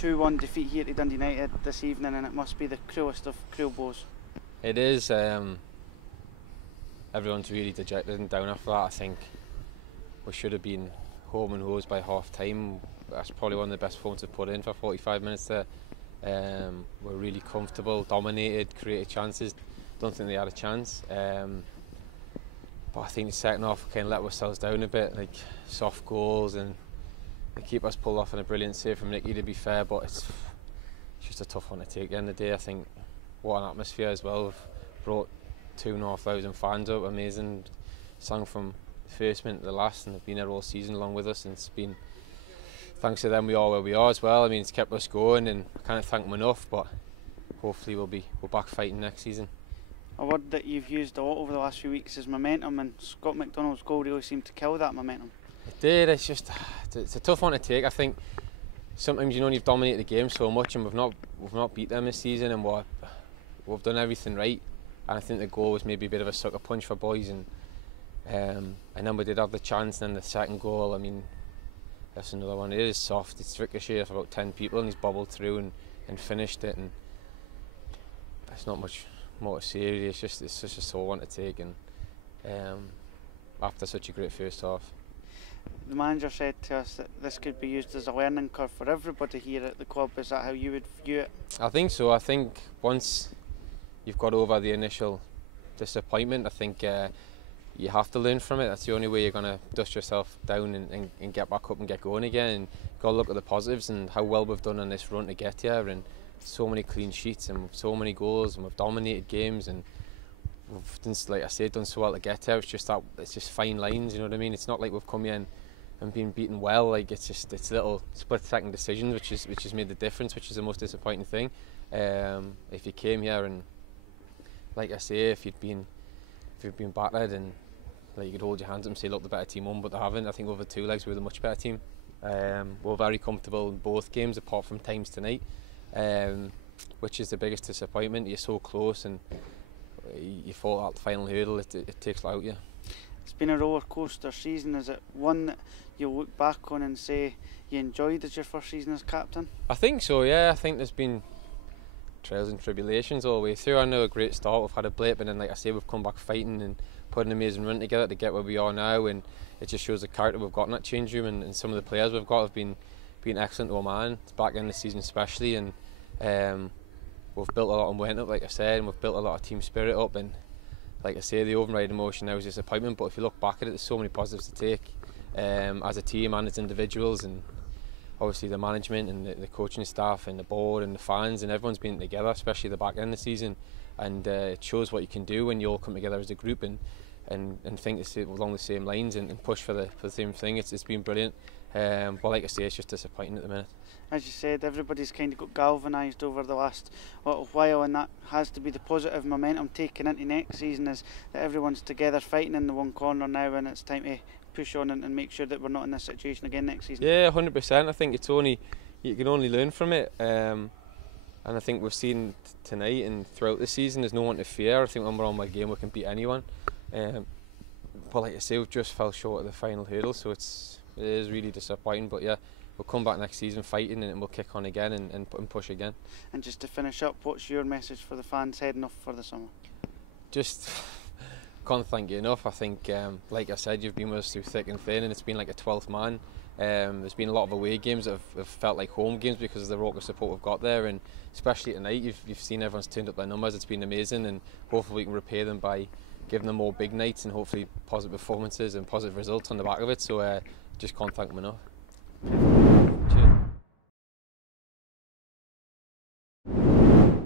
2-1 defeat here to Dundee United this evening, and it must be the cruelest of cruel blows. It is. Everyone's really dejected and down after that. I think we should have been home and hosed by half time. That's probably one of the best performances we've put in for 45 minutes there. We're really comfortable, dominated, created chances. Don't think they had a chance. But I think the second half we kind of let ourselves down a bit, like soft goals, and the keeper's pulled off in a brilliant save from Nicky, to be fair, but it's just a tough one to take at the end of the day. I think what an atmosphere as well. We've brought 2,500 fans out, amazing, sang from the first minute to the last, and they've been there all season along with us, and it's been, thanks to them, we are where we are as well. I mean, it's kept us going, and I can't thank them enough, but hopefully we're back fighting next season. A word that you've used a lot over the last few weeks is momentum, and Scott McDonald's goal really seemed to kill that momentum. It did. It's a tough one to take. I think sometimes, you know, you've dominated the game so much, and we've not beat them this season, and we've done everything right. And I think the goal was maybe a bit of a sucker punch for boys, and then we did have the chance. And then the second goal, I mean, that's another one. It is soft. It's ricocheted for about 10 people, and he's bobbled through and finished it. And there's not much more to say. It's just a sore one to take, and after such a great first half. The manager said to us that this could be used as a learning curve for everybody here at the club. Is that how you would view it? I think so. I think once you've got over the initial disappointment, I think you have to learn from it. That's the only way you're going to dust yourself down and get back up and get going again. And you've got to look at the positives and how well we've done on this run to get here, and so many clean sheets and so many goals, and we've dominated games, and we've done, like I said, done so well to get here. It's just fine lines, you know what I mean? It's not like we've come here and been beaten well. Like it's little split-second decisions which has made the difference, which is the most disappointing thing. If you came here and, like I say, if you've been battered, and like you could hold your hands up and say, look, the better team won, but they haven't. I think over 2 legs we're the much better team. We're very comfortable in both games apart from times tonight, which is the biggest disappointment. You're so close and you fall out the final hurdle, it takes it out of you. It's been a roller coaster season. Is it one that you'll look back on and say you enjoyed as your first season as captain? I think so, yeah. I think there's been trials and tribulations all the way through. I know a great start, we've had a blip, and then, like I say, we've come back fighting and put an amazing run together to get where we are now, and it just shows the character we've got in that change room, and some of the players we've got have been excellent to a man, back in the season especially, and we've built a lot of momentum, like I said, and we've built a lot of team spirit up, and like I say, the overriding emotion now is disappointment, but if you look back at it, there's so many positives to take as a team and as individuals, and obviously the management and the coaching staff and the board and the fans, and everyone's been together, especially the back end of the season, and it shows what you can do when you all come together as a group and think along the same lines and push for the same thing. It's been brilliant, but like I say, it's just disappointing at the minute. As you said, everybody's kind of got galvanised over the last little while, and that has to be the positive momentum taken into next season, is that everyone's together fighting in the one corner now, and it's time to push on and make sure that we're not in this situation again next season. Yeah, 100%. I think you can only learn from it, and I think we've seen tonight and throughout the season there's no one to fear. I think when we're on my game we can beat anyone, but like I say, we've just fell short of the final hurdle, so it is really disappointing, but yeah, we'll come back next season fighting, and we'll kick on again and push again. And just to finish up, what's your message for the fans heading off for the summer? Just can't thank you enough. I think, like I said, you've been with us through thick and thin, and it's been like a 12th man. There's been a lot of away games that have felt like home games because of the raucous support we've got there, and especially tonight you've seen everyone's turned up their numbers. It's been amazing, and hopefully we can repay them by giving them more big nights and hopefully positive performances and positive results on the back of it. So just can't thank them enough.